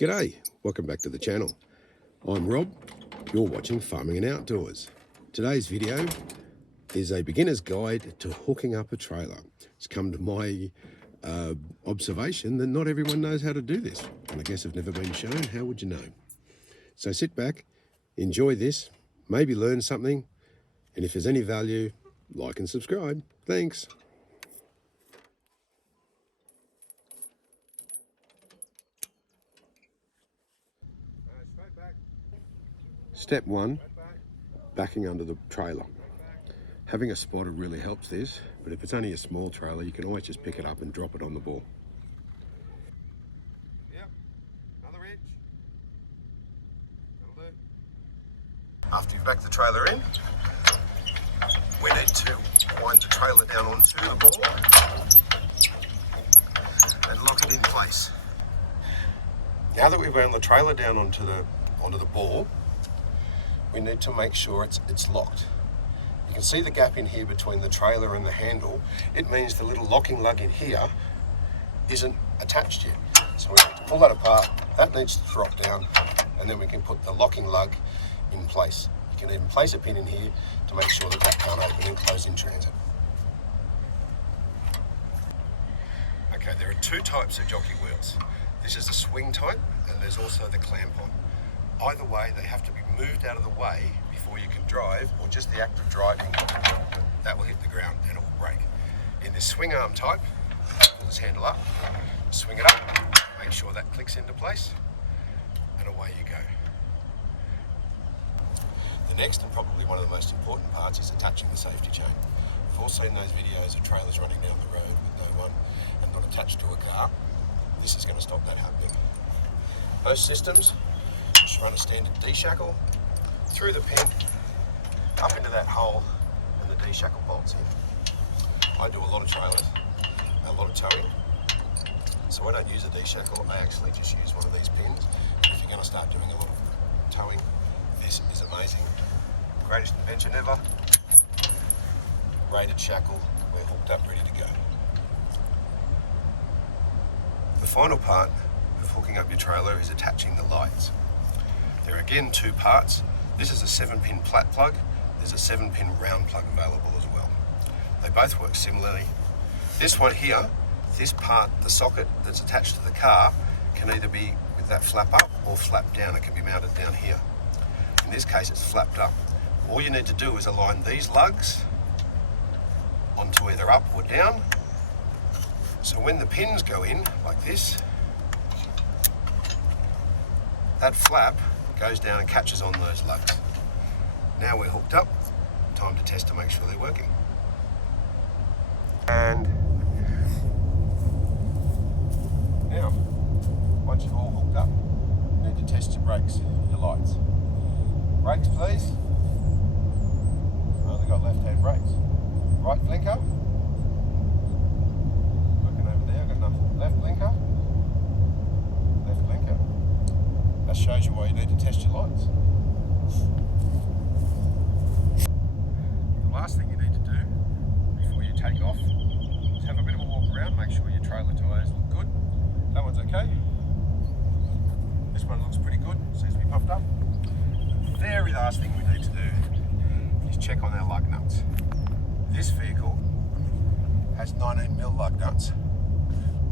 G'day, welcome back to the channel. I'm Rob, you're watching Farming and Outdoors. Today's video is a beginner's guide to hooking up a trailer. It's come to my observation that not everyone knows how to do this. And I guess if never been shown, how would you know? So sit back, enjoy this, maybe learn something, and if there's any value, like and subscribe. Thanks. Step 1, backing under the trailer. Having a spotter really helps this, but if it's only a small trailer, you can always just pick it up and drop it on the ball. Yep, another inch. That'll do. After you've backed the trailer in, we need to wind the trailer down onto the ball and lock it in place. Now that we've wound the trailer down onto the ball, we need to make sure it's locked. You can see the gap in here between the trailer and the handle. It means the little locking lug in here isn't attached yet. So we need to pull that apart. That needs to drop down, and then we can put the locking lug in place. You can even place a pin in here to make sure that can't open and close in transit. Okay, there are two types of jockey wheels. This is the swing type, and there's also the clamp-on. Either way, they have to be moved out of the way before you can drive, or just the act of driving, that will hit the ground and it will break. In this swing arm type, pull this handle up, swing it up, make sure that clicks into place, and away you go. The next, and probably one of the most important parts, is attaching the safety chain. We've all seen those videos of trailers running down the road with no one and not attached to a car. This is going to stop that happening. Most systems just run a standard D-shackle through the pin, up into that hole, and the D-shackle bolts in. I do a lot of trailers, a lot of towing, so I don't use a D-shackle, I actually just use one of these pins. If you're going to start doing a lot of towing, this is amazing. Greatest invention ever. Rated shackle, we're hooked up, ready to go. The final part of hooking up your trailer is attaching the lights. There are again two parts. This is a 7-pin plat plug. There's a 7-pin round plug available as well. They both work similarly. This one here, this part, the socket that's attached to the car, can either be with that flap up or flap down. It can be mounted down here. In this case, it's flapped up. All you need to do is align these lugs onto either up or down. So when the pins go in, like this, that flap goes down and catches on those lugs. Now we're hooked up, time to test to make sure they're working. And now, once you've all hooked up, you need to test your brakes, your lights. Brakes, please. I've only got left-hand brakes. Right blinker. Looking over there, I've got nothing. Left blinker. Left blinker. That shows you why you need to test your lights. The last thing you need to do before you take off is have a bit of a walk around, make sure your trailer tyres look good. That one's okay. This one looks pretty good, seems to be puffed up. The very last thing we need to do is check on our lug nuts. This vehicle has 19mm lug nuts.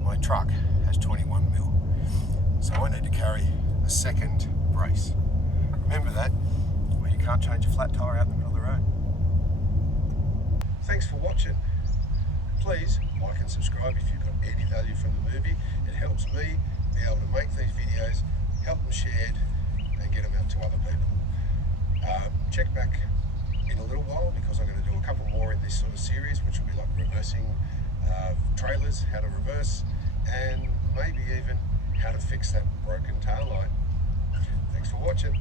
My truck has 21mm. So I need to carry a second brace. Remember that, where you can't change a flat tyre out in the middle of the road. Thanks for watching. Please like and subscribe if you've got any value from the movie. It helps me be able to make these videos, help them shared, and get them out to other people. Check back in a little while because I'm going to do a couple more in this sort of series, which will be like reversing trailers, how to reverse, and maybe even how to fix that broken tail light. Thanks for watching.